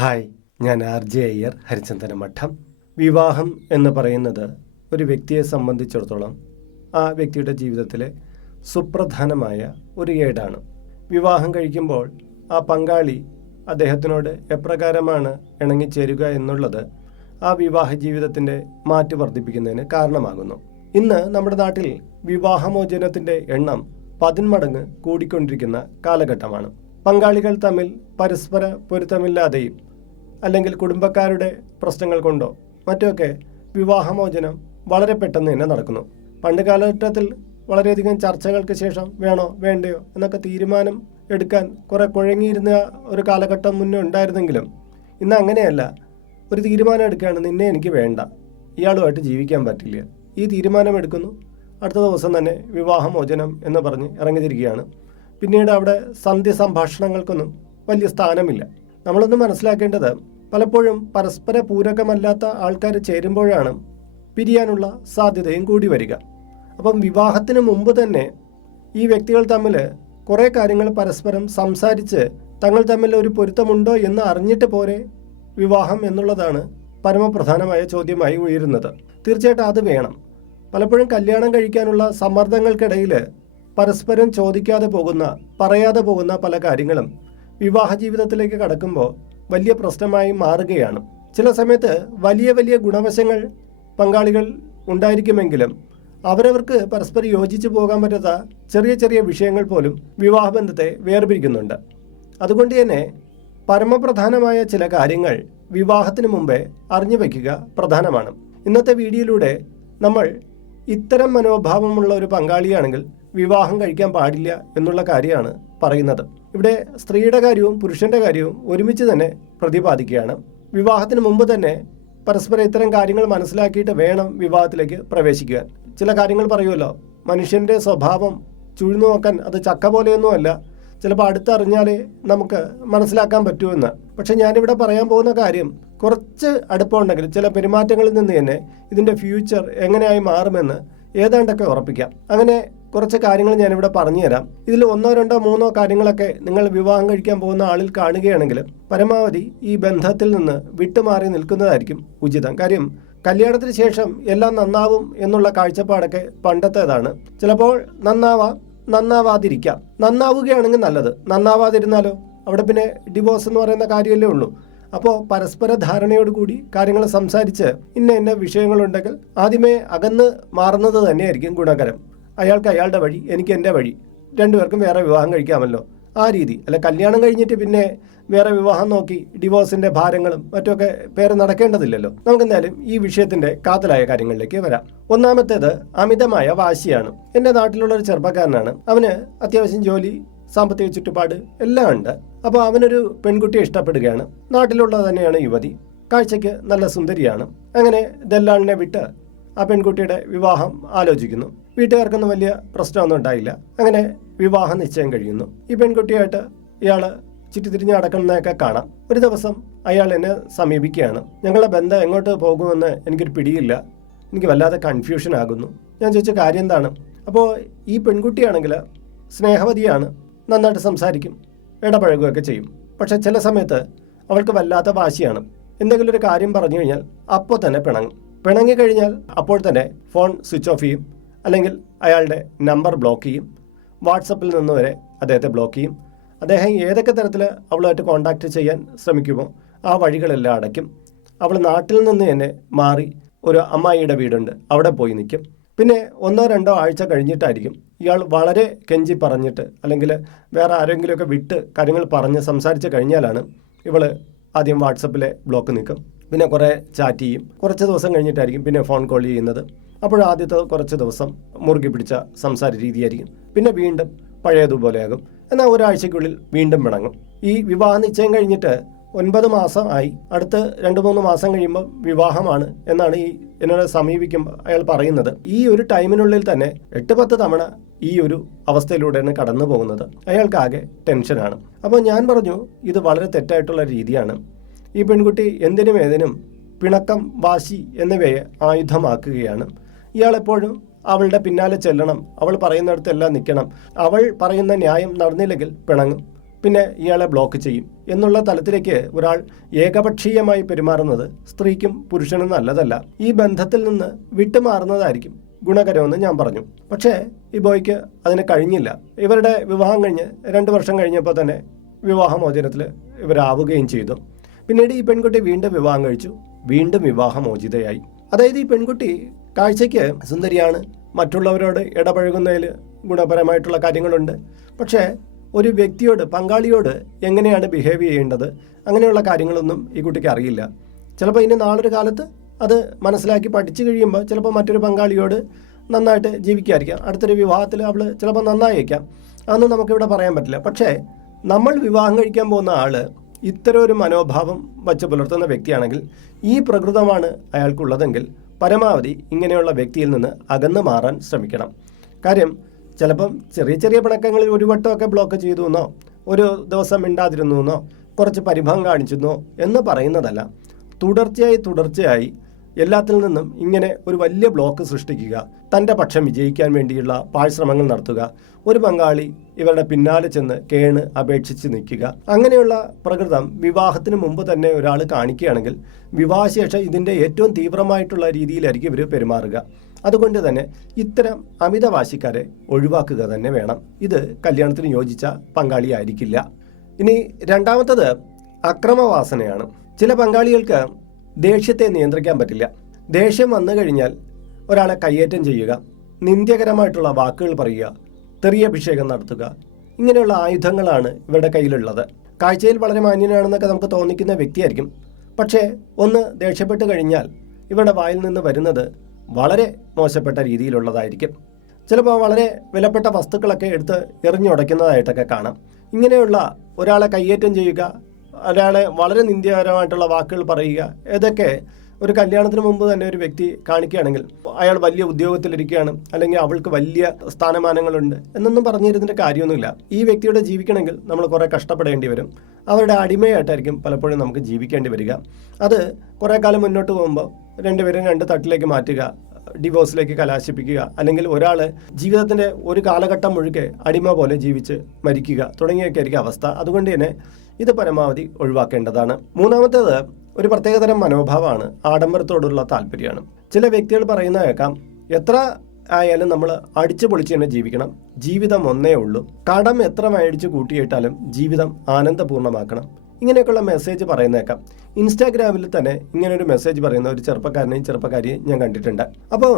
Hi, ഞാൻ RJ Iyer, Harichandana മഠം. വിവാഹം എന്ന് പറയുന്നത് ഒരു വ്യക്തിയെ സംബന്ധിച്ചിടത്തോളം ആ വ്യക്തിയുടെ ജീവിതത്തിലെ സുപ്രധാനമായ ഒരു ഏടാണ്. വിവാഹം കഴിക്കുമ്പോൾ ആ പങ്കാളി അദ്ദേഹത്തിനോട് എപ്രകാരമാണ് ഇണങ്ങിച്ചേരുക എന്നുള്ളത് ആ വിവാഹ ജീവിതത്തിൻ്റെ മാറ്റ് വർദ്ധിപ്പിക്കുന്നതിന് കാരണമാകുന്നു. ഇന്ന് നമ്മുടെ നാട്ടിൽ വിവാഹമോചനത്തിൻ്റെ എണ്ണം 10 മടങ്ങ് കൂടിക്കൊണ്ടിരിക്കുന്ന കാലഘട്ടമാണ്. പങ്കാളികൾ തമ്മിൽ പരസ്പര പൊരുത്തമില്ലാതെയും അല്ലെങ്കിൽ കുടുംബക്കാരുടെ പ്രശ്നങ്ങൾ കൊണ്ടോ മറ്റൊക്കെ വിവാഹമോചനം വളരെ പെട്ടെന്ന് തന്നെ നടക്കുന്നു. പണ്ട് കാലഘട്ടത്തിൽ വളരെയധികം ചർച്ചകൾക്ക് ശേഷം വേണോ വേണ്ടയോ എന്നൊക്കെ തീരുമാനം എടുക്കാൻ കുറെ കുഴങ്ങിയിരുന്ന ഒരു കാലഘട്ടം മുന്നേ ഉണ്ടായിരുന്നെങ്കിലും ഇന്ന് അങ്ങനെയല്ല. ഒരു തീരുമാനം എടുക്കുകയാണ്, നിന്നെ എനിക്ക് വേണ്ട, ഇയാളുമായിട്ട് ജീവിക്കാൻ പറ്റില്ല, ഈ തീരുമാനം എടുക്കുന്നു, അടുത്ത ദിവസം തന്നെ വിവാഹമോചനം എന്ന് പറഞ്ഞ് ഇറങ്ങിത്തിരിക്കുകയാണ്. പിന്നീട് അവിടെ സന്ധ്യ സംഭാഷണങ്ങൾക്കൊന്നും വലിയ സ്ഥാനമില്ല. നമ്മളൊന്ന് മനസ്സിലാക്കേണ്ടത്, പലപ്പോഴും പരസ്പര പൂരകമല്ലാത്ത ആൾക്കാർ ചേരുമ്പോഴാണ് പിരിയാനുള്ള സാധ്യതയും കൂടി വരിക. അപ്പം വിവാഹത്തിന് മുമ്പ് തന്നെ ഈ വ്യക്തികൾ തമ്മിൽ കുറേ കാര്യങ്ങൾ പരസ്പരം സംസാരിച്ച് തങ്ങൾ തമ്മിൽ ഒരു പൊരുത്തമുണ്ടോ എന്ന് അറിഞ്ഞിട്ട് പോരെ വിവാഹം എന്നുള്ളതാണ് പരമപ്രധാനമായ ചോദ്യമായി ഉയരുന്നത്. തീർച്ചയായിട്ടും അത് വേണം. പലപ്പോഴും കല്യാണം കഴിക്കാനുള്ള സമ്മർദ്ദങ്ങൾക്കിടയിൽ പരസ്പരം ചോദിക്കാതെ പോകുന്ന, പറയാതെ പോകുന്ന പല കാര്യങ്ങളും വിവാഹ ജീവിതത്തിലേക്ക് കടക്കുമ്പോൾ വലിയ പ്രശ്നമായി മാറുകയാണ്. ചില സമയത്ത് വലിയ വലിയ ഗുണവശങ്ങൾ പങ്കാളികൾ ഉണ്ടായിരിക്കുമെങ്കിലും അവരവർക്ക് പരസ്പരം യോജിച്ചു പോകാൻ പറ്റാത്ത ചെറിയ ചെറിയ വിഷയങ്ങൾ പോലും വിവാഹബന്ധത്തെ വേർപിരിക്കുന്നുണ്ട്. അതുകൊണ്ട് തന്നെ പരമപ്രധാനമായ ചില കാര്യങ്ങൾ വിവാഹത്തിന് മുമ്പേ അറിഞ്ഞു വയ്ക്കുക പ്രധാനമാണ്. ഇന്നത്തെ വീഡിയോയിലൂടെ നമ്മൾ ഇത്തരം മനോഭാവമുള്ള ഒരു പങ്കാളിയാണെങ്കിൽ വിവാഹം കഴിക്കാൻ പാടില്ല എന്നുള്ള കാര്യമാണ് പറയുന്നത്. ഇവിടെ സ്ത്രീയുടെ കാര്യവും പുരുഷന്റെ കാര്യവും ഒരുമിച്ച് തന്നെ പ്രതിപാദിക്കുകയാണ്. വിവാഹത്തിന് മുമ്പ് തന്നെ പരസ്പരം ഇത്തരം കാര്യങ്ങൾ മനസ്സിലാക്കിയിട്ട് വേണം വിവാഹത്തിലേക്ക് പ്രവേശിക്കുവാൻ. ചില കാര്യങ്ങൾ പറയുമല്ലോ, മനുഷ്യന്റെ സ്വഭാവം ചുഴ്ന്നു നോക്കാൻ അത് ചക്ക പോലെയൊന്നുമല്ല, ചിലപ്പോൾ അടുത്തറിഞ്ഞാലേ നമുക്ക് മനസ്സിലാക്കാൻ പറ്റുമെന്ന്. പക്ഷെ ഞാനിവിടെ പറയാൻ പോകുന്ന കാര്യം കുറച്ച് അടുപ്പമുണ്ടെങ്കിൽ ചില പെരുമാറ്റങ്ങളിൽ നിന്ന് തന്നെ ഇതിൻ്റെ ഫ്യൂച്ചർ എങ്ങനെയായി മാറുമെന്ന് ഏതാണ്ടൊക്കെ ഉറപ്പിക്കാം. അങ്ങനെ കുറച്ച് കാര്യങ്ങൾ ഞാനിവിടെ പറഞ്ഞു തരാം. ഇതിൽ 1, 2, 3 കാര്യങ്ങളൊക്കെ നിങ്ങൾ വിവാഹം കഴിക്കാൻ പോകുന്ന ആളിൽ കാണുകയാണെങ്കിൽ പരമാവധി ഈ ബന്ധത്തിൽ നിന്ന് വിട്ടുമാറി നിൽക്കുന്നതായിരിക്കും ഉചിതം. കാര്യം കല്യാണത്തിന് ശേഷം എല്ലാം നന്നാവും എന്നുള്ള കാഴ്ചപ്പാടൊക്കെ പണ്ടത്തേതാണ്. ചിലപ്പോൾ നന്നാവാതിരിക്കാം. നന്നാവുകയാണെങ്കിൽ നല്ലത്, നന്നാവാതിരുന്നാലോ അവിടെ പിന്നെ ഡിവോഴ്സ് എന്ന് പറയുന്ന കാര്യമല്ലേ ഉള്ളൂ. അപ്പോൾ പരസ്പര ധാരണയോടുകൂടി കാര്യങ്ങൾ സംസാരിച്ച് ഇന്ന വിഷയങ്ങളുണ്ടെങ്കിൽ ആദ്യമേ അകന്ന് മാറുന്നത് തന്നെയായിരിക്കും ഗുണകരം. അയാൾക്ക് അയാളുടെ വഴി, എനിക്ക് എൻ്റെ വഴി, രണ്ടുപേർക്കും വേറെ വിവാഹം കഴിക്കാമല്ലോ, ആ രീതി. അല്ല കല്യാണം കഴിഞ്ഞിട്ട് പിന്നെ വേറെ വിവാഹം നോക്കി ഡിവോഴ്സിൻ്റെ ഭാരങ്ങളും മറ്റൊക്കെ പേര് നടക്കേണ്ടതില്ലല്ലോ. നമുക്കെന്തായാലും ഈ വിഷയത്തിൻ്റെ കാതലായ കാര്യങ്ങളിലേക്ക് വരാം. ഒന്നാമത്തേത് അമിതമായ വാശിയാണ്. എൻ്റെ നാട്ടിലുള്ള ഒരു ചെറുപ്പക്കാരനാണ്. അവന് അത്യാവശ്യം ജോലി, സാമ്പത്തിക ചുറ്റുപാട് എല്ലാം ഉണ്ട്. അപ്പോൾ അവനൊരു പെൺകുട്ടിയെ ഇഷ്ടപ്പെടുകയാണ്. നാട്ടിലുള്ളത് തന്നെയാണ് യുവതി, കാഴ്ചയ്ക്ക് നല്ല സുന്ദരിയാണ്. അങ്ങനെ ദല്ലാളിനെ വിട്ട് ആ പെൺകുട്ടിയുടെ വിവാഹം ആലോചിക്കുന്നു. വീട്ടുകാർക്കൊന്നും വലിയ പ്രശ്നമൊന്നും ഉണ്ടായില്ല. അങ്ങനെ വിവാഹ നിശ്ചയം കഴിയുന്നു. ഈ പെൺകുട്ടിയായിട്ട് ഇയാൾ ചുറ്റിത്തിരിഞ്ഞ് നടക്കുന്നതൊക്കെ കാണാം. ഒരു ദിവസം അയാൾ എന്നെ സമീപിക്കുകയാണ്. ഞങ്ങളുടെ ബന്ധം എങ്ങോട്ട് പോകുമെന്ന് എനിക്കൊരു പിടിയില്ല, എനിക്ക് വല്ലാതെ കൺഫ്യൂഷൻ ആകുന്നു. ഞാൻ ചോദിച്ച കാര്യം എന്താണ്? അപ്പോൾ ഈ പെൺകുട്ടിയാണെങ്കിൽ സ്നേഹവതിയാണ്, നന്നായിട്ട് സംസാരിക്കും, ഇടപഴകുകയൊക്കെ ചെയ്യും. പക്ഷെ ചില സമയത്ത് അവൾക്ക് വല്ലാത്ത വാശിയാണ്. എന്തെങ്കിലും ഒരു കാര്യം പറഞ്ഞു കഴിഞ്ഞാൽ അപ്പോൾ തന്നെ പിണങ്ങിക്കഴിഞ്ഞാൽ അപ്പോൾ തന്നെ ഫോൺ സ്വിച്ച് ഓഫ് ചെയ്യും, അല്ലെങ്കിൽ അയാളുടെ നമ്പർ ബ്ലോക്ക് ചെയ്യും, വാട്സപ്പിൽ നിന്ന് വരെ അദ്ദേഹത്തെ ബ്ലോക്ക് ചെയ്യും. അദ്ദേഹം ഏതൊക്കെ തരത്തിൽ അവളുമായിട്ട് കോൺടാക്റ്റ് ചെയ്യാൻ ശ്രമിക്കുമോ ആ വഴികളെല്ലാം അടയ്ക്കും. അവൾ നാട്ടിൽ നിന്ന് തന്നെ മാറി ഒരു അമ്മായിയുടെ വീടുണ്ട്, അവിടെ പോയി നിൽക്കും. പിന്നെ 1, 2 ആഴ്ച കഴിഞ്ഞിട്ടായിരിക്കും ഇയാൾ വളരെ കെഞ്ചി പറഞ്ഞിട്ട് അല്ലെങ്കിൽ വേറെ ആരെങ്കിലുമൊക്കെ വിട്ട് കാര്യങ്ങൾ പറഞ്ഞ് സംസാരിച്ച് കഴിഞ്ഞാലാണ് ഇവൾ ആദ്യം വാട്സപ്പിലെ ബ്ലോക്ക് നീക്കും. പിന്നെ കുറേ ചാറ്റ് ചെയ്യും. കുറച്ച് ദിവസം കഴിഞ്ഞിട്ടായിരിക്കും പിന്നെ ഫോൺ കോൾ ചെയ്യുന്നത്. അപ്പോൾ ആദ്യത്തെ കുറച്ച് ദിവസം മുറുകി പിടിച്ച സംസാര രീതിയായിരിക്കും. പിന്നെ വീണ്ടും പഴയതുപോലെയാകും. എന്നാൽ ഒരാഴ്ചയ്ക്കുള്ളിൽ വീണ്ടും പിണങ്ങും. ഈ വിവാഹ നിശ്ചയം കഴിഞ്ഞിട്ട് 9 മാസം ആയി, അടുത്ത് 2-3 മാസം കഴിയുമ്പോൾ വിവാഹമാണ് എന്നാണ് എന്നോട് സമീപിക്കുമ്പോൾ അയാൾ പറയുന്നത്. ഈ ഒരു ടൈമിനുള്ളിൽ തന്നെ 8-10 തവണ ഈ ഒരു അവസ്ഥയിലൂടെയാണ് കടന്നു പോകുന്നത്. അയാൾക്കാകെ ടെൻഷനാണ്. അപ്പോൾ ഞാൻ പറഞ്ഞു, ഇത് വളരെ തെറ്റായിട്ടുള്ള രീതിയാണ്. ഈ പെൺകുട്ടി എന്തിനും ഏതിനും പിണക്കം, വാശി എന്നിവയെ ആയുധമാക്കുകയാണ്. ഇയാളെപ്പോഴും അവളുടെ പിന്നാലെ ചെല്ലണം, അവൾ പറയുന്നിടത്തെല്ലാം നിൽക്കണം, അവൾ പറയുന്ന ന്യായം നടന്നില്ലെങ്കിൽ പിണങ്ങും, പിന്നെ ഇയാളെ ബ്ലോക്ക് ചെയ്യും എന്നുള്ള തലത്തിലേക്ക് ഒരാൾ ഏകപക്ഷീയമായി പെരുമാറുന്നത് സ്ത്രീക്കും പുരുഷനും നല്ലതല്ല. ഈ ബന്ധത്തിൽ നിന്ന് വിട്ടുമാറുന്നതായിരിക്കും ഗുണകരമെന്ന് ഞാൻ പറഞ്ഞു. പക്ഷേ ഈ ബോയ്ക്ക് അതിന് കഴിഞ്ഞില്ല. ഇവരുടെ വിവാഹം കഴിഞ്ഞ് 2 വർഷം കഴിഞ്ഞപ്പോൾ തന്നെ വിവാഹമോചനത്തിൽ ഇവരാവുകയും ചെയ്തു. പിന്നീട് ഈ പെൺകുട്ടി വീണ്ടും വിവാഹം കഴിച്ചു, വീണ്ടും വിവാഹമോചിതയായി. അതായത് ഈ പെൺകുട്ടി കാഴ്ചയ്ക്ക് സുന്ദരിയാണ്, മറ്റുള്ളവരോട് ഇടപഴകുന്നതിൽ ഗുണപരമായിട്ടുള്ള കാര്യങ്ങളുണ്ട്. പക്ഷേ ഒരു വ്യക്തിയോട്, പങ്കാളിയോട് എങ്ങനെയാണ് ബിഹേവ് ചെയ്യേണ്ടത്, അങ്ങനെയുള്ള കാര്യങ്ങളൊന്നും ഈ കുട്ടിക്ക് അറിയില്ല. ചിലപ്പോൾ ഇനി നാളൊരു കാലത്ത് അത് മനസ്സിലാക്കി പഠിച്ചു കഴിയുമ്പോൾ ചിലപ്പോൾ മറ്റൊരു പങ്കാളിയോട് നന്നായിട്ട് ജീവിക്കാതിരിക്കാം. അടുത്തൊരു വിവാഹത്തിൽ അവൾ ചിലപ്പോൾ നന്നായേക്കാം. അതൊന്നും നമുക്കിവിടെ പറയാൻ പറ്റില്ല. പക്ഷേ നമ്മൾ വിവാഹം കഴിക്കാൻ പോകുന്ന ആൾ ഇത്തരം ഒരു മനോഭാവം വച്ച് പുലർത്തുന്ന വ്യക്തിയാണെങ്കിൽ, ഈ പ്രകൃതമാണ് അയാൾക്കുള്ളതെങ്കിൽ പരമാവധി ഇങ്ങനെയുള്ള വ്യക്തിയിൽ നിന്ന് അകന്നു മാറാൻ ശ്രമിക്കണം. കാര്യം ചിലപ്പം ചെറിയ ചെറിയ പിണക്കങ്ങളിൽ ഒരു വട്ടമൊക്കെ ബ്ലോക്ക് ചെയ്തു എന്നോ, ഒരു ദിവസം മിണ്ടാതിരുന്നു എന്നോ, കുറച്ച് പരിഭവം കാണിച്ചെന്നോ എന്ന് പറയുന്നതല്ല. തുടർച്ചയായി എല്ലാത്തിൽ നിന്നും ഇങ്ങനെ ഒരു വലിയ ബ്ലോക്ക് സൃഷ്ടിക്കുക, തൻ്റെ പക്ഷം വിജയിക്കാൻ വേണ്ടിയുള്ള പാഴ്ശ്രമങ്ങൾ നടത്തുക, ഒരു പങ്കാളി ഇവരുടെ പിന്നാലെ ചെന്ന് കേണ് അപേക്ഷിച്ച് നിൽക്കുക, അങ്ങനെയുള്ള പ്രകൃതം വിവാഹത്തിന് മുമ്പ് തന്നെ ഒരാൾ കാണിക്കുകയാണെങ്കിൽ വിവാഹശേഷം ഇതിൻ്റെ ഏറ്റവും തീവ്രമായിട്ടുള്ള രീതിയിലായിരിക്കും ഇവർ പെരുമാറുക. അതുകൊണ്ട് തന്നെ ഇത്തരം അമിതവാശിക്കാരെ ഒഴിവാക്കുക തന്നെ വേണം. ഇത് കല്യാണത്തിന് യോജിച്ച പങ്കാളിയായിരിക്കില്ല. ഇനി രണ്ടാമത്തത് അക്രമവാസനയാണ്. ചില പങ്കാളികൾക്ക് ദേഷ്യത്തെ നിയന്ത്രിക്കാൻ പറ്റില്ല. ദേഷ്യം വന്നു കഴിഞ്ഞാൽ ഒരാളെ കയ്യേറ്റം ചെയ്യുക, നിന്ദ്യകരമായിട്ടുള്ള വാക്കുകൾ പറയുക, തെറിയഭിഷേകം നടത്തുക, ഇങ്ങനെയുള്ള ആയുധങ്ങളാണ് ഇവരുടെ കയ്യിലുള്ളത്. കാഴ്ചയിൽ വളരെ മാന്യനാണെന്നൊക്കെ നമുക്ക് തോന്നിക്കുന്ന വ്യക്തിയായിരിക്കും. പക്ഷേ ഒന്ന് ദേഷ്യപ്പെട്ട് കഴിഞ്ഞാൽ ഇവരുടെ വായിൽ നിന്ന് വരുന്നത് വളരെ മോശപ്പെട്ട രീതിയിലുള്ളതായിരിക്കും. ചിലപ്പോൾ വളരെ വിലപ്പെട്ട വസ്തുക്കളൊക്കെ എടുത്ത് എറിഞ്ഞുടയ്ക്കുന്നതായിട്ടൊക്കെ കാണാം. ഇങ്ങനെയുള്ള ഒരാളെ കയ്യേറ്റം ചെയ്യുക, ഒരാളെ വളരെ നിന്ദ്യകരമായിട്ടുള്ള വാക്കുകൾ പറയുക, ഇതൊക്കെ ഒരു കല്യാണത്തിന് മുമ്പ് തന്നെ ഒരു വ്യക്തി കാണിക്കുകയാണെങ്കിൽ അയാൾ വലിയ ഉദ്യോഗത്തിലിരിക്കുകയാണ്, അല്ലെങ്കിൽ അവൾക്ക് വലിയ സ്ഥാനമാനങ്ങളുണ്ട് എന്നൊന്നും പറഞ്ഞിരുന്നിട്ട് കാര്യമൊന്നുമില്ല. ഈ വ്യക്തിയുടെ ജീവിക്കണമെങ്കിൽ നമ്മൾ കുറേ കഷ്ടപ്പെടേണ്ടി വരും. അവരുടെ അടിമയായിട്ടായിരിക്കും പലപ്പോഴും നമുക്ക് ജീവിക്കേണ്ടി വരിക. അത് കുറേ കാലം മുന്നോട്ട് പോകുമ്പോൾ രണ്ടുപേരും 2 തട്ടിലേക്ക് മാറ്റുക, ഡിവോഴ്സിലേക്ക് കലാശിപ്പിക്കുക, അല്ലെങ്കിൽ ഒരാൾ ജീവിതത്തിൻ്റെ ഒരു കാലഘട്ടം മുഴുക്കെ അടിമ പോലെ ജീവിച്ച് മരിക്കുക തുടങ്ങിയൊക്കെ ആയിരിക്കും അവസ്ഥ. അതുകൊണ്ട് തന്നെ ഇത് പരമാവധി ഒഴിവാക്കേണ്ടതാണ്. മൂന്നാമത്തേത് ഒരു പ്രത്യേകതരം മനോഭാവമാണ്, ആഡംബരത്തോടുള്ള താല്പര്യമാണ്. ചില വ്യക്തികൾ പറയുന്ന കേൾക്കാം, എത്ര ആയാലും നമ്മൾ അടിച്ചു പൊളിച്ച് തന്നെ ജീവിക്കണം, ജീവിതം ഒന്നേ ഉള്ളൂ, കടം എത്ര മേടിച്ച് കൂട്ടിയിട്ടാലും ജീവിതം ആനന്ദപൂർണ്ണമാക്കണം, ഇങ്ങനെയൊക്കെയുള്ള മെസ്സേജ് പറയുന്നേക്കാം. ഇൻസ്റ്റാഗ്രാമിൽ തന്നെ ഇങ്ങനൊരു മെസ്സേജ് പറയുന്ന ഒരു ചെറുപ്പക്കാരിയെ ഞാൻ കണ്ടിട്ടുണ്ട്. അപ്പോൾ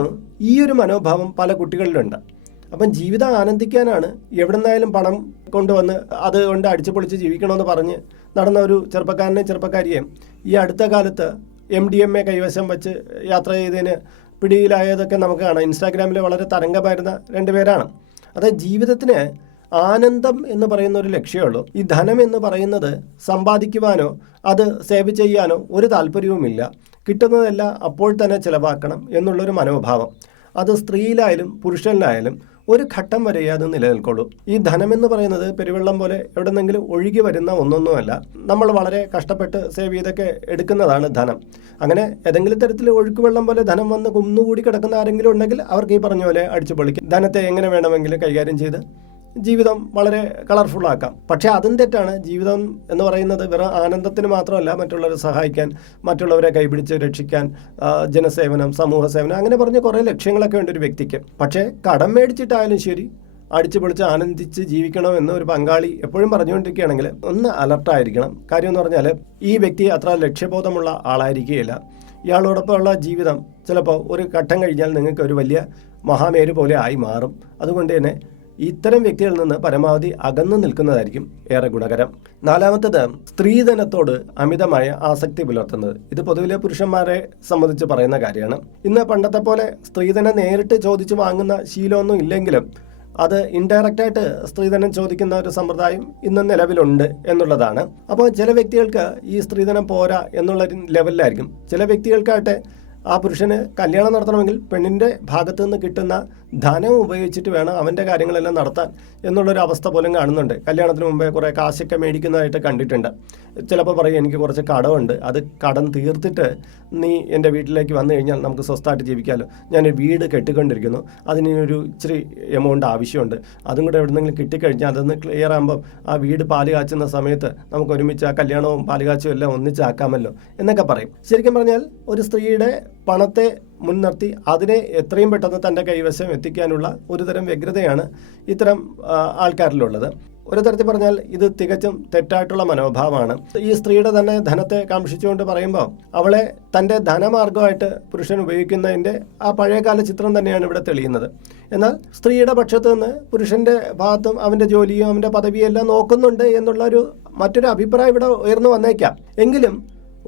ഈ ഒരു മനോഭാവം പല കുട്ടികളിലുണ്ട്. അപ്പം ജീവിതം ആനന്ദിക്കാനാണ് എവിടെ നിന്നായാലും പണം കൊണ്ടുവന്ന് അതുകൊണ്ട് അടിച്ചു പൊളിച്ച് ജീവിക്കണമെന്ന് പറഞ്ഞ് നടന്ന ഒരു ചെറുപ്പക്കാരിയെ ഈ അടുത്ത കാലത്ത് MDMA കൈവശം വെച്ച് യാത്ര ചെയ്തതിന് പിടിയിലായതൊക്കെ നമുക്ക് കാണാം. ഇൻസ്റ്റാഗ്രാമിൽ വളരെ തരംഗമായിരുന്ന 2 പേരാണ്. അതായത് ജീവിതത്തിന് ആനന്ദം എന്ന് പറയുന്ന ഒരു ലക്ഷ്യമുള്ളൂ. ഈ ധനം എന്ന് പറയുന്നത് സമ്പാദിക്കുവാനോ അത് സേവ് ചെയ്യാനോ ഒരു താല്പര്യവുമില്ല. കിട്ടുന്നതെല്ലാം അപ്പോൾ തന്നെ ചിലവാക്കണം എന്നുള്ളൊരു മനോഭാവം അത് സ്ത്രീയിലായാലും പുരുഷനിലായാലും ഒരു ഘട്ടം വരെ അത് നിലനിൽക്കുള്ളൂ. ഈ ധനമെന്ന് പറയുന്നത് പെരുവെള്ളം പോലെ എവിടെന്നെങ്കിലും ഒഴുകി വരുന്ന ഒന്നൊന്നുമല്ല. നമ്മൾ വളരെ കഷ്ടപ്പെട്ട് സേവ് ചെയ്തൊക്കെ എടുക്കുന്നതാണ് ധനം. അങ്ങനെ ഏതെങ്കിലും തരത്തിൽ ഒഴുക്കുവെള്ളം പോലെ ധനം വന്ന് കുന്നുകൂടി കിടക്കുന്ന ആരെങ്കിലും ഉണ്ടെങ്കിൽ അവർക്ക് ഈ പറഞ്ഞ പോലെ അടിച്ചു പൊളിക്കും. ധനത്തെ എങ്ങനെ വേണമെങ്കിലും കൈകാര്യം ചെയ്ത് ജീവിതം വളരെ കളർഫുള്ളാക്കാം. പക്ഷേ അതും തെറ്റാണ്. ജീവിതം എന്ന് പറയുന്നത് വെറും ആനന്ദത്തിന് മാത്രമല്ല, മറ്റുള്ളവരെ സഹായിക്കാൻ, മറ്റുള്ളവരെ കൈപിടിച്ച് രക്ഷിക്കാൻ, ജനസേവനം, സമൂഹ സേവനം, അങ്ങനെ പറഞ്ഞ കുറേ ലക്ഷ്യങ്ങളൊക്കെ ഉണ്ട് ഒരു വ്യക്തിക്ക്. പക്ഷേ കടം മേടിച്ചിട്ടായാലും ശരി അടിച്ചു പൊളിച്ച് ആനന്ദിച്ച് ജീവിക്കണമെന്ന് ഒരു പങ്കാളി എപ്പോഴും പറഞ്ഞുകൊണ്ടിരിക്കുകയാണെങ്കിൽ ഒന്ന് അലർട്ടായിരിക്കണം. കാര്യം എന്ന് പറഞ്ഞാൽ ഈ വ്യക്തി അത്ര ലക്ഷ്യബോധമുള്ള ആളായിരിക്കുകയില്ല. ഇയാളോടൊപ്പമുള്ള ജീവിതം ചിലപ്പോൾ ഒരു ഘട്ടം കഴിഞ്ഞാൽ നിങ്ങൾക്ക് ഒരു വലിയ മഹാമേരു പോലെ ആയി മാറും. അതുകൊണ്ട് തന്നെ ഇത്തരം വ്യക്തികളിൽ നിന്ന് പരമാവധി അകന്നു നിൽക്കുന്നതായിരിക്കും ഏറെ ഗുണകരം. നാലാമത്തത് സ്ത്രീധനത്തോട് അമിതമായ ആസക്തി പുലർത്തുന്നത്. ഇത് പൊതുവിലെ പുരുഷന്മാരെ സംബന്ധിച്ച് പറയുന്ന കാര്യമാണ്. ഇന്ന് പണ്ടത്തെ പോലെ സ്ത്രീധനം നേരിട്ട് ചോദിച്ച് വാങ്ങുന്ന ശീലമൊന്നും ഇല്ലെങ്കിലും അത് ഇൻഡയറക്റ്റായിട്ട് സ്ത്രീധനം ചോദിക്കുന്ന ഒരു സമ്പ്രദായം ഇന്ന് നിലവിലുണ്ട് എന്നുള്ളതാണ്. അപ്പോൾ ചില വ്യക്തികൾക്ക് ഈ സ്ത്രീധനം പോരാ എന്നുള്ള ലെവലിലായിരിക്കും. ചില വ്യക്തികൾക്കായിട്ട് ആ പുരുഷന് കല്യാണം നടത്തണമെങ്കിൽ പെണ്ണിൻ്റെ ഭാഗത്തു നിന്ന് കിട്ടുന്ന ധനം ഉപയോഗിച്ചിട്ട് വേണം അവൻ്റെ കാര്യങ്ങളെല്ലാം നടത്താൻ എന്നുള്ളൊരു അവസ്ഥ പോലും കാണുന്നുണ്ട്. കല്യാണത്തിന് മുമ്പേ കുറേ കാശൊക്കെ മേടിക്കുന്നതായിട്ട് കണ്ടിട്ടുണ്ട്. ചിലപ്പോൾ പറയും എനിക്ക് കുറച്ച് കടമുണ്ട്, അത് കടം തീർത്തിട്ട് നീ എൻ്റെ വീട്ടിലേക്ക് വന്നു കഴിഞ്ഞാൽ നമുക്ക് സ്വസ്ഥമായിട്ട് ജീവിക്കാമല്ലോ. ഞാനൊരു വീട് കെട്ടിക്കൊണ്ടിരിക്കുന്നു, അതിനൊരു ഇച്ചിരി എമൗണ്ട് ആവശ്യമുണ്ട്, അതും കൂടെ എവിടെന്നെങ്കിലും കിട്ടിക്കഴിഞ്ഞാൽ അതൊന്ന് ക്ലിയർ ആകുമ്പം ആ വീട് പാല് കാച്ചുന്ന സമയത്ത് നമുക്ക് ഒരുമിച്ച് ആ കല്യാണവും പാല് കാച്ചും എല്ലാം ഒന്നിച്ചാക്കാമല്ലോ എന്നൊക്കെ പറയും. ശരിക്കും പറഞ്ഞാൽ ഒരു സ്ത്രീയുടെ പണത്തെ മുൻനിർത്തി അതിനെ എത്രയും പെട്ടെന്ന് തൻ്റെ കൈവശം എത്തിക്കാനുള്ള ഒരുതരം വ്യഗ്രതയാണ് ഇത്തരം ആൾക്കാരിലുള്ളത്. ഒരു തരത്തിൽ പറഞ്ഞാൽ ഇത് തികച്ചും തെറ്റായിട്ടുള്ള മനോഭാവമാണ്. ഈ സ്ത്രീയുടെ തന്നെ ധനത്തെ കാംക്ഷിച്ചുകൊണ്ട് പറയുമ്പോൾ അവളെ തൻ്റെ ധനമാർഗമായിട്ട് പുരുഷൻ ഉപയോഗിക്കുന്നതിൻ്റെ ആ പഴയകാല ചിത്രം തന്നെയാണ് ഇവിടെ തെളിയുന്നത്. എന്നാൽ സ്ത്രീയുടെ പക്ഷത്ത് നിന്ന് പുരുഷൻ്റെ ഭാഗത്തും അവൻ്റെ ജോലിയും അവൻ്റെ പദവിയും എല്ലാം നോക്കുന്നുണ്ട് എന്നുള്ള മറ്റൊരു അഭിപ്രായം ഇവിടെ ഉയർന്നു വന്നേക്കാം. എങ്കിലും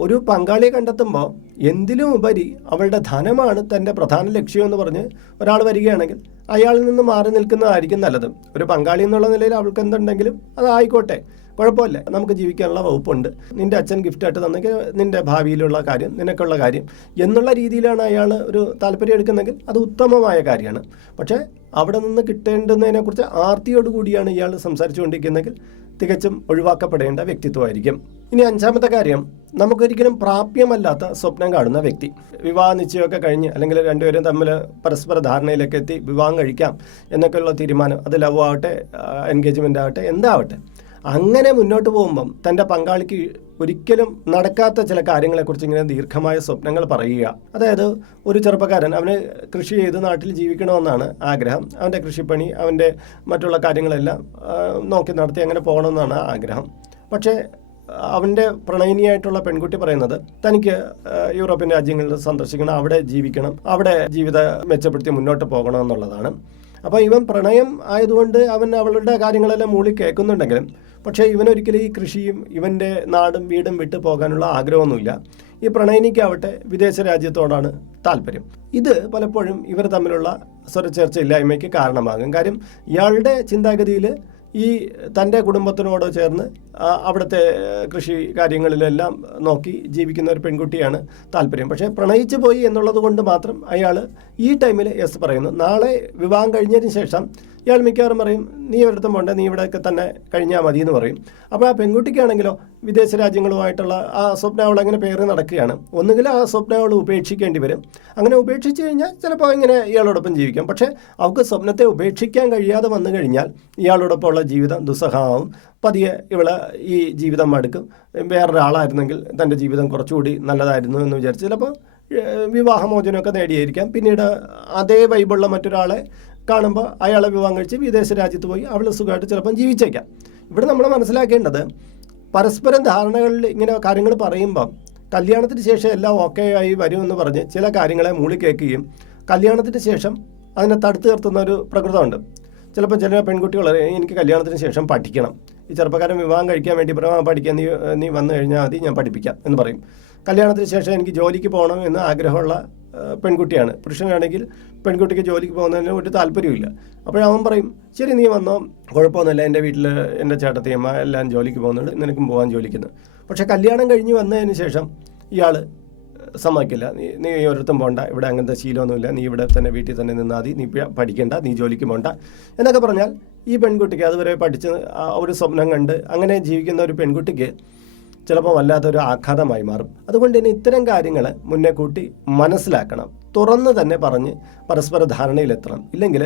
ഒരു പങ്കാളിയെ കണ്ടെത്തുമ്പോൾ എന്തിലും ഉപരി അവളുടെ ധനമാണ് തൻ്റെ പ്രധാന ലക്ഷ്യമെന്ന് പറഞ്ഞ് ഒരാൾ വരികയാണെങ്കിൽ അയാളിൽ നിന്ന് മാറി നിൽക്കുന്നതായിരിക്കും നല്ലത്. ഒരു പങ്കാളി എന്നുള്ള നിലയിൽ അവൾക്ക് എന്തുണ്ടെങ്കിലും അതായിക്കോട്ടെ, കുഴപ്പമില്ല, നമുക്ക് ജീവിക്കാനുള്ള വകുപ്പുണ്ട്, നിൻ്റെ അച്ഛൻ ഗിഫ്റ്റായിട്ട് തന്നെങ്കിൽ നിൻ്റെ ഭാവിയിലുള്ള കാര്യം, നിനക്കുള്ള കാര്യം എന്നുള്ള രീതിയിലാണ് അയാൾ ഒരു താല്പര്യം എടുക്കുന്നെങ്കിൽ അത് ഉത്തമമായ കാര്യമാണ്. പക്ഷേ അവിടെ നിന്ന് കിട്ടേണ്ടുന്നതിനെക്കുറിച്ച് ആർത്തിയോടുകൂടിയാണ് ഇയാൾ സംസാരിച്ചുകൊണ്ടിരിക്കുന്നതെങ്കിൽ തികച്ചും ഒഴിവാക്കപ്പെടേണ്ട വ്യക്തിത്വമായിരിക്കും. ഇനി അഞ്ചാമത്തെ കാര്യം, നമുക്കൊരിക്കലും പ്രാപ്യമല്ലാത്ത സ്വപ്നം കാണുന്ന വ്യക്തി. വിവാഹ നിശ്ചയമൊക്കെ കഴിഞ്ഞ് അല്ലെങ്കിൽ രണ്ടുപേരും തമ്മിൽ പരസ്പര ധാരണയിലേക്ക് എത്തി വിവാഹം കഴിക്കാം എന്നൊക്കെയുള്ള തീരുമാനം, അത് ലവ് ആവട്ടെ, എൻഗേജ്മെൻ്റ് ആവട്ടെ, എന്താവട്ടെ, അങ്ങനെ മുന്നോട്ട് പോകുമ്പം തൻ്റെ പങ്കാളിക്ക് ഒരിക്കലും നടക്കാത്ത ചില കാര്യങ്ങളെക്കുറിച്ച് ഇങ്ങനെ ദീർഘമായ സ്വപ്നങ്ങൾ പറയുക. അതായത് ഒരു ചെറുപ്പക്കാരൻ, അവന് കൃഷി ചെയ്ത് നാട്ടിൽ ജീവിക്കണമെന്നാണ് ആഗ്രഹം. അവൻ്റെ കൃഷിപ്പണി, അവൻ്റെ മറ്റുള്ള കാര്യങ്ങളെല്ലാം നോക്കി നടത്തി അങ്ങനെ പോകണമെന്നാണ് ആഗ്രഹം. പക്ഷേ അവൻ്റെ പ്രണയിനിയായിട്ടുള്ള പെൺകുട്ടി പറയുന്നത് തനിക്ക് യൂറോപ്യൻ രാജ്യങ്ങളിൽ സന്ദർശിക്കണം, അവിടെ ജീവിക്കണം, അവിടെ ജീവിതം മെച്ചപ്പെടുത്തി മുന്നോട്ട് പോകണം എന്നുള്ളതാണ്. അപ്പോൾ ഇവൻ പ്രണയം ആയതുകൊണ്ട് അവൻ അവളുടെ കാര്യങ്ങളെല്ലാം മൂളി കേൾക്കുന്നുണ്ടെങ്കിലും പക്ഷേ ഇവനൊരിക്കലും ഈ കൃഷിയും ഇവൻ്റെ നാടും വീടും വിട്ടു പോകാനുള്ള ആഗ്രഹമൊന്നുമില്ല. ഈ പ്രണയിനിക്കാവട്ടെ വിദേശ രാജ്യത്തോടാണ് താല്പര്യം. ഇത് പലപ്പോഴും ഇവർ തമ്മിലുള്ള സ്വരച്ചേർച്ചയില്ലായ്മയ്ക്ക് കാരണമാകും. കാര്യം ഇയാളുടെ ചിന്താഗതിയിൽ ഈ തൻ്റെ കുടുംബത്തിനോട് ചേർന്ന് അവിടുത്തെ കൃഷി കാര്യങ്ങളിലെല്ലാം നോക്കി ജീവിക്കുന്ന ഒരു പെൺകുട്ടിയാണ് താല്പര്യം. പക്ഷേ പ്രണയിച്ചു പോയി എന്നുള്ളത് കൊണ്ട് മാത്രം അയാൾ ഈ ടൈമിൽ യെസ് പറയുന്നു. നാളെ വിവാഹം കഴിഞ്ഞതിന് ശേഷം ഇയാൾ മിക്കവാറും പറയും നീ ഒരിടത്തും പോണ്ട, നീ ഇവിടെയൊക്കെ തന്നെ കഴിഞ്ഞാൽ മതി എന്ന് പറയും. അപ്പോൾ ആ പെൺകുട്ടിക്കാണെങ്കിലോ വിദേശ രാജ്യങ്ങളുമായിട്ടുള്ള ആ സ്വപ്നം അവൾ അങ്ങനെ പേറി നടക്കുകയാണ്. ഒന്നുകിൽ ആ സ്വപ്നം അവൾ ഉപേക്ഷിക്കേണ്ടി വരും. അങ്ങനെ ഉപേക്ഷിച്ച് കഴിഞ്ഞാൽ ചിലപ്പോൾ ഇങ്ങനെ ഇയാളോടൊപ്പം ജീവിക്കാം. പക്ഷേ അവൾക്ക് സ്വപ്നത്തെ ഉപേക്ഷിക്കാൻ കഴിയാതെ വന്നു കഴിഞ്ഞാൽ ഇയാളോടൊപ്പം ഉള്ള ജീവിതം ദുസ്സഹമാവും. പതിയെ ഇവള് ഈ ജീവിതം മടുക്കും. വേറൊരാളായിരുന്നെങ്കിൽ തൻ്റെ ജീവിതം കുറച്ചുകൂടി നല്ലതായിരുന്നു എന്ന് വിചാരിച്ച് ചിലപ്പോൾ വിവാഹമോചനമൊക്കെ നേടിയായിരിക്കാം. പിന്നീട് അതേ വൈബുള്ള മറ്റൊരാളെ കാണുമ്പോൾ അയാളെ വിവാഹം കഴിച്ച് വിദേശ രാജ്യത്ത് പോയി അവൾ സുഖമായിട്ട് ചിലപ്പം ജീവിച്ചേക്കാം. ഇവിടെ നമ്മൾ മനസ്സിലാക്കേണ്ടത് പരസ്പരം ധാരണകളിൽ ഇങ്ങനെ കാര്യങ്ങൾ പറയുമ്പം കല്യാണത്തിന് ശേഷം എല്ലാം ഓക്കെ ആയി വരുമെന്ന് പറഞ്ഞ് ചില കാര്യങ്ങളെ മൂളി കേൾക്കുകയും കല്യാണത്തിന് ശേഷം അതിനെ തടുത്തു നിർത്തുന്ന ഒരു പ്രകൃതമുണ്ട്. ചിലപ്പോൾ ചില പെൺകുട്ടികൾ എനിക്ക് കല്യാണത്തിന് ശേഷം പഠിക്കണം, ഈ ചെറുപ്പക്കാരൻ വിവാഹം കഴിക്കാൻ വേണ്ടി പഠിക്കാൻ നീ വന്നു കഴിഞ്ഞാൽ മതി, ഞാൻ പഠിപ്പിക്കാം എന്ന് പറയും. കല്യാണത്തിന് ശേഷം എനിക്ക് ജോലിക്ക് പോകണം എന്ന് ആഗ്രഹമുള്ള പെൺകുട്ടിയാണ്. പുരുഷനാണെങ്കിൽ പെൺകുട്ടിക്ക് ജോലിക്ക് പോകുന്നതിന് ഒരു താല്പര്യമില്ല. അപ്പോഴവൻ പറയും ശരി നീ വന്നോ, കുഴപ്പമൊന്നുമില്ല, എൻ്റെ വീട്ടിൽ എൻ്റെ ചേട്ടത്തിയമ്മ എല്ലാം ജോലിക്ക് പോകുന്നുണ്ട്, നിനക്കും പോകാൻ ജോലിക്കുന്നു. പക്ഷേ കല്യാണം കഴിഞ്ഞ് വന്നതിന് ശേഷം ഇയാൾ സമ്മതിക്കില്ല. നീ ഒരിടത്തും പോകണ്ട, ഇവിടെ അങ്ങനത്തെ ശീലമൊന്നുമില്ല, നീ ഇവിടെ തന്നെ വീട്ടിൽ തന്നെ നിന്നാൽ മതി, നീ പഠിക്കേണ്ട, നീ ജോലിക്ക് പോകണ്ട എന്നൊക്കെ പറഞ്ഞാൽ ഈ പെൺകുട്ടിക്ക് അതുവരെ പഠിച്ച് ഒരു സ്വപ്നം കണ്ട് അങ്ങനെ ജീവിക്കുന്ന ഒരു പെൺകുട്ടിക്ക് ചിലപ്പോൾ വല്ലാത്തൊരു ആഘാതമായി മാറും. അതുകൊണ്ട് തന്നെ ഇത്തരം കാര്യങ്ങൾ മുന്നേ കൂട്ടി മനസ്സിലാക്കണം, തുറന്ന് തന്നെ പറഞ്ഞ് പരസ്പര ധാരണയിലെത്തണം. ഇല്ലെങ്കിൽ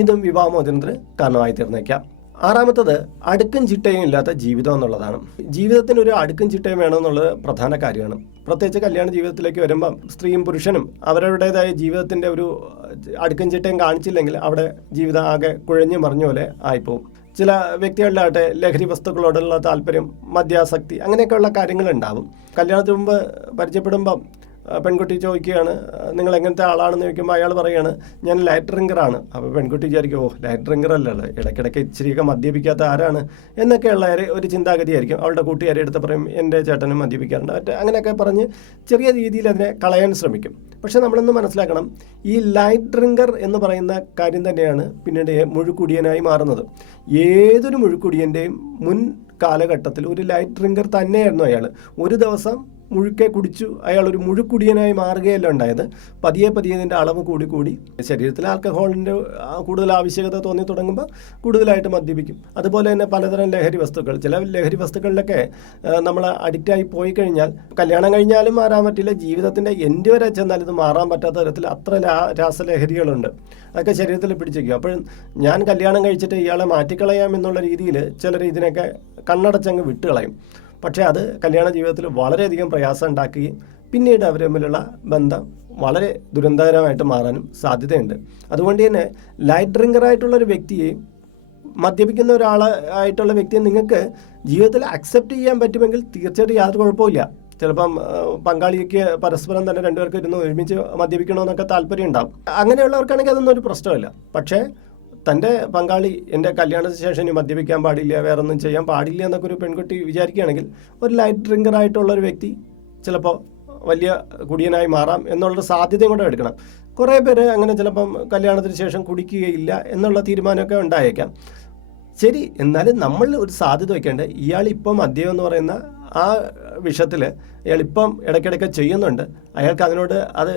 ഇതും വിവാഹമോചനത്തിന് കാരണമായി തീർന്നേക്കാം. ആറാമത്തത് അടുക്കും ചിട്ടയും ഇല്ലാത്ത ജീവിതം എന്നുള്ളതാണ്. ജീവിതത്തിന് ഒരു അടുക്കും ചിട്ടയും വേണമെന്നുള്ളത് പ്രധാന കാര്യമാണ്. പ്രത്യേകിച്ച് കല്യാണ ജീവിതത്തിലേക്ക് വരുമ്പം സ്ത്രീയും പുരുഷനും അവരവരുടേതായ ജീവിതത്തിൻ്റെ ഒരു അടുക്കും ചിട്ടയും കാണിച്ചില്ലെങ്കിൽ അവിടെ ജീവിതം ആകെ കുഴഞ്ഞു മറിഞ്ഞ പോലെ ആയിപ്പോവും. ചില വ്യക്തികളിലാകട്ടെ ലഹരി വസ്തുക്കളോടുള്ള താല്പര്യം, മദ്യാസക്തി, അങ്ങനെയൊക്കെയുള്ള കാര്യങ്ങളുണ്ടാവും. കല്യാണത്തിന് മുമ്പ് പരിചയപ്പെടുമ്പം പെൺകുട്ടി ചോദിക്കുകയാണ് നിങ്ങൾ എങ്ങനത്തെ ആളാണെന്ന് ചോദിക്കുമ്പോൾ അയാൾ പറയുകയാണ് ഞാൻ ലൈറ്റ് ഡ്രിങ്കറാണ്. അപ്പോൾ പെൺകുട്ടി വിചാരിക്കും ഓ ലൈറ്റ് ഡ്രിങ്കർ അല്ലല്ലോ, ഇടയ്ക്കിടയ്ക്ക് ഇച്ചിരിയൊക്കെ മദ്യപിക്കാത്ത ആരാണ് എന്നൊക്കെയുള്ള ഒരു ചിന്താഗതിയായിരിക്കും. അവളുടെ കൂട്ടുകാരെ എടുത്ത് പറയും എൻ്റെ ചേട്ടനും മദ്യപിക്കാറുണ്ട്, അങ്ങനെയൊക്കെ പറഞ്ഞ് ചെറിയ രീതിയിൽ അതിനെ കളയാൻ ശ്രമിക്കും. പക്ഷെ നമ്മളൊന്ന് മനസ്സിലാക്കണം, ഈ ലൈറ്റ് ഡ്രിങ്കർ എന്ന് പറയുന്ന കാര്യം തന്നെയാണ് പിന്നീട് മുഴുക്കുടിയനായി മാറുന്നത്. ഏതൊരു മുഴുക്കുടിയൻ്റെയും മുൻ കാലഘട്ടത്തിൽ ഒരു ലൈറ്റ് ഡ്രിങ്കർ തന്നെയായിരുന്നു അയാൾ. ഒരു ദിവസം മുഴുക്കെ കുടിച്ചു അയാൾ ഒരു മുഴുക്കുടിയനായി മാറുകയല്ല ഉണ്ടായത്. പതിയെ ഇതിൻ്റെ അളവ് കൂടി ശരീരത്തിൽ ആൽക്കഹോളിൻ്റെ കൂടുതൽ ആവശ്യകത തോന്നി തുടങ്ങുമ്പോൾ കൂടുതലായിട്ട് മദ്യപിക്കും. അതുപോലെ തന്നെ പലതരം ലഹരി വസ്തുക്കൾ, ചില ലഹരി വസ്തുക്കളിലൊക്കെ നമ്മൾ അഡിക്റ്റായി പോയി കഴിഞ്ഞാൽ കല്യാണം കഴിഞ്ഞാലും മാറാൻ പറ്റില്ല, ജീവിതത്തിൻ്റെ എൻഡ് വരെ ചെന്നാൽ ഇത് മാറാൻ പറ്റാത്ത തരത്തിൽ അത്ര രാസലഹരികളുണ്ട്. അതൊക്കെ ശരീരത്തിൽ പിടിച്ചേക്കും. അപ്പോൾ ഞാൻ കല്യാണം കഴിച്ചിട്ട് ഇയാളെ മാറ്റിക്കളയാം എന്നുള്ള രീതിയിൽ ചിലർ ഇതിനൊക്കെ കണ്ണടച്ചങ്ങ് വിട്ടുകളയും. പക്ഷേ അത് കല്യാണ ജീവിതത്തിൽ വളരെയധികം പ്രയാസം ഉണ്ടാക്കുകയും പിന്നീട് അവർ തമ്മിലുള്ള ബന്ധം വളരെ ദുരന്തകരമായിട്ട് മാറാനും സാധ്യതയുണ്ട്. അതുകൊണ്ട് തന്നെ ലൈറ്റ് ഡ്രിങ്കറായിട്ടുള്ളൊരു വ്യക്തിയെയും മദ്യപിക്കുന്ന ഒരാളായിട്ടുള്ള വ്യക്തിയെ നിങ്ങൾക്ക് ജീവിതത്തിൽ അക്സെപ്റ്റ് ചെയ്യാൻ പറ്റുമെങ്കിൽ തീർച്ചയായിട്ടും യാതൊരു കുഴപ്പമില്ല. ചിലപ്പം പങ്കാളിക്ക് പരസ്പരം തന്നെ രണ്ടുപേർക്ക് ഇരുന്ന് ഒരുമിച്ച് മദ്യപിക്കണമെന്നൊക്കെ താല്പര്യം ഉണ്ടാകും. അങ്ങനെയുള്ളവർക്കാണെങ്കിൽ അതൊന്നും ഒരു പ്രശ്നമില്ല. പക്ഷേ തൻ്റെ പങ്കാളി എൻ്റെ കല്യാണത്തിന് ശേഷം ഇനി മദ്യപിക്കാൻ പാടില്ല, വേറൊന്നും ചെയ്യാൻ പാടില്ല എന്നൊക്കെ ഒരു പെൺകുട്ടി വിചാരിക്കുകയാണെങ്കിൽ ഒരു ലൈറ്റ് ഡ്രിങ്കറായിട്ടുള്ളൊരു വ്യക്തി ചിലപ്പോൾ വലിയ കുടിയനായി മാറാം എന്നുള്ളൊരു സാധ്യതയും കൂടെ എടുക്കണം. കുറേ പേര് അങ്ങനെ ചിലപ്പം കല്യാണത്തിന് ശേഷം കുടിക്കുകയില്ല എന്നുള്ള തീരുമാനമൊക്കെ ഉണ്ടായേക്കാം. ശരി, എന്നാലും നമ്മൾ ഒരു സാധ്യത വയ്ക്കേണ്ടത് ഇയാളിപ്പം മദ്യം എന്ന് പറയുന്ന ആ വിഷയത്തിൽ ഇയാളിപ്പം ഇടയ്ക്കിടയ്ക്ക് ചെയ്യുന്നുണ്ട്, അയാൾക്ക് അതിനോട് അത്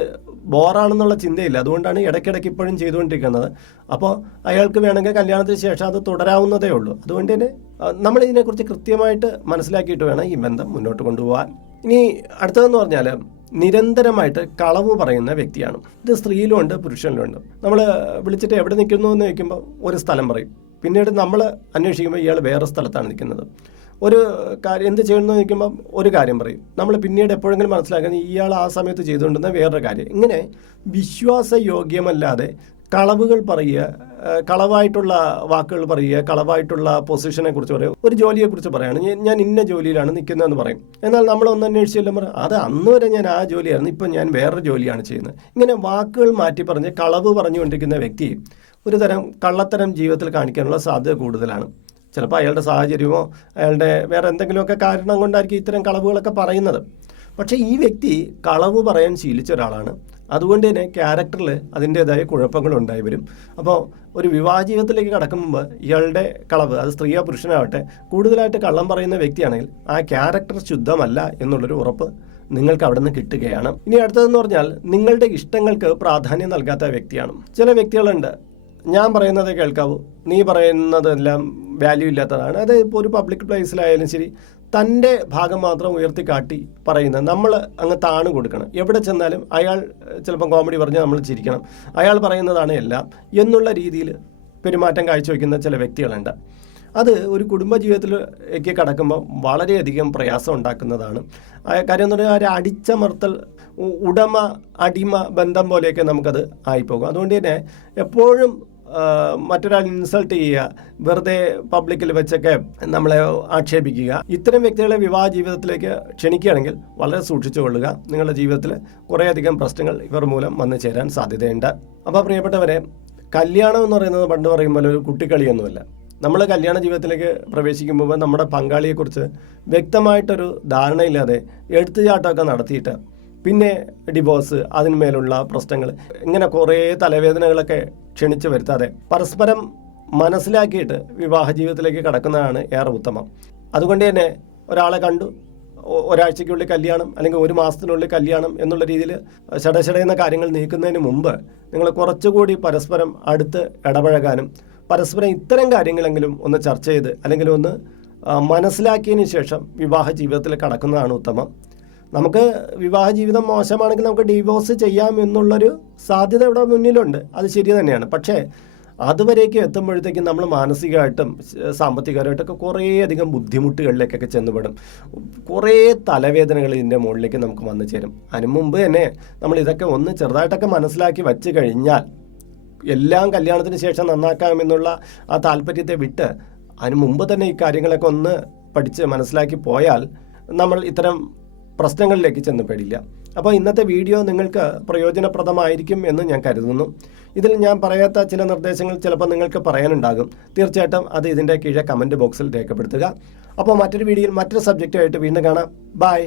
ബോറാണെന്നുള്ള ചിന്തയില്ല, അതുകൊണ്ടാണ് ഇടയ്ക്കിടയ്ക്ക് ഇപ്പോഴും ചെയ്തുകൊണ്ടിരിക്കുന്നത്. അപ്പോൾ അയാൾക്ക് വേണമെങ്കിൽ കല്യാണത്തിന് ശേഷം അത് തുടരാവുന്നതേ ഉള്ളൂ. അതുകൊണ്ട് തന്നെ നമ്മൾ ഇതിനെക്കുറിച്ച് കൃത്യമായിട്ട് മനസ്സിലാക്കിയിട്ട് വേണം ഈ ബന്ധം മുന്നോട്ട് കൊണ്ടുപോകാൻ. ഇനി അടുത്തതെന്ന് പറഞ്ഞാൽ നിരന്തരമായിട്ട് കളവ് പറയുന്ന വ്യക്തിയാണ്. ഇത് സ്ത്രീയിലും ഉണ്ട് പുരുഷനിലും ഉണ്ട്. നമ്മൾ വിളിച്ചിട്ട് എവിടെ നിൽക്കുന്നു എന്ന് ചോദിക്കുമ്പോൾ ഒരു സ്ഥലം പറയും, പിന്നീട് നമ്മൾ അന്വേഷിക്കുമ്പോൾ ഇയാൾ വേറെ സ്ഥലത്താണ് നിൽക്കുന്നത്. ഒരു കാര്യം എന്ത് ചെയ്യണമെന്ന് ചോദിക്കുമ്പം ഒരു കാര്യം പറയും, നമ്മൾ പിന്നീട് എപ്പോഴെങ്കിലും മനസ്സിലാക്കുന്നത് ഇയാൾ ആ സമയത്ത് ചെയ്തുകൊണ്ടിരുന്ന വേറൊരു കാര്യം. ഇങ്ങനെ വിശ്വാസയോഗ്യമല്ലാതെ കളവുകൾ പറയുക, കളവായിട്ടുള്ള വാക്കുകൾ പറയുക, കളവായിട്ടുള്ള പൊസിഷനെ കുറിച്ച് പറയുക, ഒരു ജോലിയെക്കുറിച്ച് പറയുകയാണ്, ഞാൻ ഇന്ന ജോലിയിലാണ് നിൽക്കുന്നതെന്ന് പറയും. എന്നാൽ നമ്മളൊന്ന് അന്വേഷിച്ചെല്ലാം പറയും അത് അന്ന് വരെ ഞാൻ ആ ജോലിയായിരുന്നു, ഇപ്പം ഞാൻ വേറൊരു ജോലിയാണ് ചെയ്യുന്നത്. ഇങ്ങനെ വാക്കുകൾ മാറ്റി പറഞ്ഞ് കളവ് പറഞ്ഞുകൊണ്ടിരിക്കുന്ന വ്യക്തി ഒരു തരം കള്ളത്തരം ജീവിതത്തിൽ കാണിക്കാനുള്ള സാധ്യത കൂടുതലാണ്. ചിലപ്പോൾ അയാളുടെ സാഹചര്യമോ അയാളുടെ വേറെ എന്തെങ്കിലുമൊക്കെ കാരണം കൊണ്ടായിരിക്കും ഇത്തരം കളവുകളൊക്കെ പറയുന്നത്. പക്ഷേ ഈ വ്യക്തി കളവ് പറയാൻ ശീലിച്ച ഒരാളാണ്. അതുകൊണ്ട് തന്നെ ക്യാരക്ടറിൽ അതിൻ്റേതായ കുഴപ്പങ്ങളുണ്ടായി വരും. അപ്പോൾ ഒരു വിവാഹ ജീവിതത്തിലേക്ക് കടക്കുമ്പോൾ ഇയാളുടെ കളവ്, അത് സ്ത്രീയോ പുരുഷനാവട്ടെ, കൂടുതലായിട്ട് കള്ളം പറയുന്ന വ്യക്തിയാണെങ്കിൽ ആ ക്യാരക്ടർ ശുദ്ധമല്ല എന്നുള്ളൊരു ഉറപ്പ് നിങ്ങൾക്ക് അവിടെ നിന്ന് കിട്ടുകയാണ്. ഇനി അടുത്തതെന്ന് പറഞ്ഞാൽ നിങ്ങളുടെ ഇഷ്ടങ്ങൾക്ക് പ്രാധാന്യം നൽകാത്ത വ്യക്തിയാണ്. ചില വ്യക്തികളുണ്ട്, ഞാൻ പറയുന്നത് കേൾക്കാവൂ, നീ പറയുന്നതെല്ലാം വാല്യൂ ഇല്ലാത്തതാണ്. അത് ഇപ്പോൾ ഒരു പബ്ലിക് പ്ലേസിലായാലും ശരി, തൻ്റെ ഭാഗം മാത്രം ഉയർത്തിക്കാട്ടി പറയുന്നത് നമ്മൾ അങ്ങ് താണ് കൊടുക്കണം. എവിടെ ചെന്നാലും അയാൾ ചിലപ്പം കോമഡി പറഞ്ഞാൽ നമ്മൾ ചിരിക്കണം, അയാൾ പറയുന്നതാണ് എല്ലാം എന്നുള്ള രീതിയിൽ പെരുമാറ്റം കാഴ്ചവെക്കുന്ന ചില വ്യക്തികളുണ്ട്. അത് ഒരു കുടുംബജീവിതത്തിലേക്ക് കടക്കുമ്പോൾ വളരെയധികം പ്രയാസം ഉണ്ടാക്കുന്നതാണ്. കാര്യം എന്ന് പറഞ്ഞാൽ ഒരു അടിച്ചമർത്തൽ, ഉടമ അടിമ ബന്ധം പോലെയൊക്കെ നമുക്കത് ആയിപ്പോകും. അതുകൊണ്ട് തന്നെ എപ്പോഴും മറ്റൊരാൾ ഇൻസൾട്ട് ചെയ്യുക, വെറുതെ പബ്ലിക്കിൽ വെച്ചൊക്കെ നമ്മളെ ആക്ഷേപിക്കുക, ഇത്തരം വ്യക്തികളെ വിവാഹ ജീവിതത്തിലേക്ക് ക്ഷണിക്കുകയാണെങ്കിൽ വളരെ സൂക്ഷിച്ചു കൊള്ളുക. നിങ്ങളുടെ ജീവിതത്തിൽ കുറേയധികം പ്രശ്നങ്ങൾ ഇവർ മൂലം വന്നു ചേരാൻ സാധ്യതയുണ്ട്. അപ്പോൾ പ്രിയപ്പെട്ടവരെ, കല്യാണം എന്ന് പറയുന്നത് പണ്ട് പറയുമ്പോൾ ഒരു കുട്ടിക്കളിയൊന്നുമല്ല. നമ്മൾ കല്യാണ ജീവിതത്തിലേക്ക് പ്രവേശിക്കുമ്പോൾ നമ്മുടെ പങ്കാളിയെക്കുറിച്ച് വ്യക്തമായിട്ടൊരു ധാരണയില്ലാതെ എടുത്തുചാട്ടമൊക്കെ നടത്തിയിട്ട് പിന്നെ ഡിവോഴ്സ്, അതിന്മേലുള്ള പ്രശ്നങ്ങൾ, ഇങ്ങനെ കുറേ തലവേദനകളൊക്കെ ക്ഷണിച്ചു വരുത്താതെ പരസ്പരം മനസ്സിലാക്കിയിട്ട് വിവാഹ ജീവിതത്തിലേക്ക് കടക്കുന്നതാണ് ഏറെ ഉത്തമം. അതുകൊണ്ട് തന്നെ ഒരാളെ കണ്ടു, ഒരാഴ്ചയ്ക്കുള്ളിൽ കല്യാണം അല്ലെങ്കിൽ ഒരു മാസത്തിനുള്ളിൽ കല്യാണം എന്നുള്ള രീതിയിൽ ഷടഷടയുന്ന കാര്യങ്ങൾ നീക്കുന്നതിന് മുമ്പ് നിങ്ങൾ കുറച്ചുകൂടി പരസ്പരം അടുത്ത് ഇടപഴകാനും പരസ്പരം ഇത്തരം കാര്യങ്ങളെങ്കിലും ഒന്ന് ചർച്ച ചെയ്ത് അല്ലെങ്കിൽ ഒന്ന് മനസ്സിലാക്കിയതിന് ശേഷം വിവാഹ ജീവിതത്തിൽ കടക്കുന്നതാണ് ഉത്തമം. നമുക്ക് വിവാഹ ജീവിതം മോശമാണെങ്കിൽ നമുക്ക് ഡിവോഴ്സ് ചെയ്യാം എന്നുള്ളൊരു സാധ്യത ഇവിടെ മുന്നിലുണ്ട്, അത് ശരി തന്നെയാണ്. പക്ഷേ അതുവരേക്ക് എത്തുമ്പോഴത്തേക്കും നമ്മൾ മാനസികമായിട്ടും സാമ്പത്തികമായിട്ടൊക്കെ കുറേയധികം ബുദ്ധിമുട്ടുകളിലേക്കൊക്കെ ചെന്നുപെടും. കുറേ തലവേദനകൾ ഇതിൻ്റെ മുകളിലേക്ക് നമുക്ക് വന്നു ചേരും. അതിന് മുമ്പ് തന്നെ നമ്മൾ ഇതൊക്കെ ഒന്ന് ചെറുതായിട്ടൊക്കെ മനസ്സിലാക്കി വച്ച് കഴിഞ്ഞാൽ എല്ലാം കല്യാണത്തിന് ശേഷം നന്നാക്കാമെന്നുള്ള ആ താല്പര്യത്തെ വിട്ട് അതിന് മുമ്പ് തന്നെ ഈ കാര്യങ്ങളൊക്കെ ഒന്ന് പഠിച്ച് മനസ്സിലാക്കി പോയാൽ നമ്മൾ ഇത്തരം പ്രശ്നങ്ങളിലേക്ക് ചെന്ന് പെടില്ല. അപ്പോൾ ഇന്നത്തെ വീഡിയോ നിങ്ങൾക്ക് പ്രയോജനപ്രദമായിരിക്കും എന്ന് ഞാൻ കരുതുന്നു. ഇതിൽ ഞാൻ പറയാത്ത ചില നിർദ്ദേശങ്ങൾ ചിലപ്പോൾ നിങ്ങൾക്ക് പറയാനുണ്ടാകും. തീർച്ചയായിട്ടും അത് ഇതിൻ്റെ കീഴെ കമൻറ്റ് ബോക്സിൽ രേഖപ്പെടുത്തുക. അപ്പോൾ മറ്റൊരു വീഡിയോയിൽ മറ്റൊരു സബ്ജക്റ്റുമായിട്ട് വീണ്ടും കാണാം. ബൈ.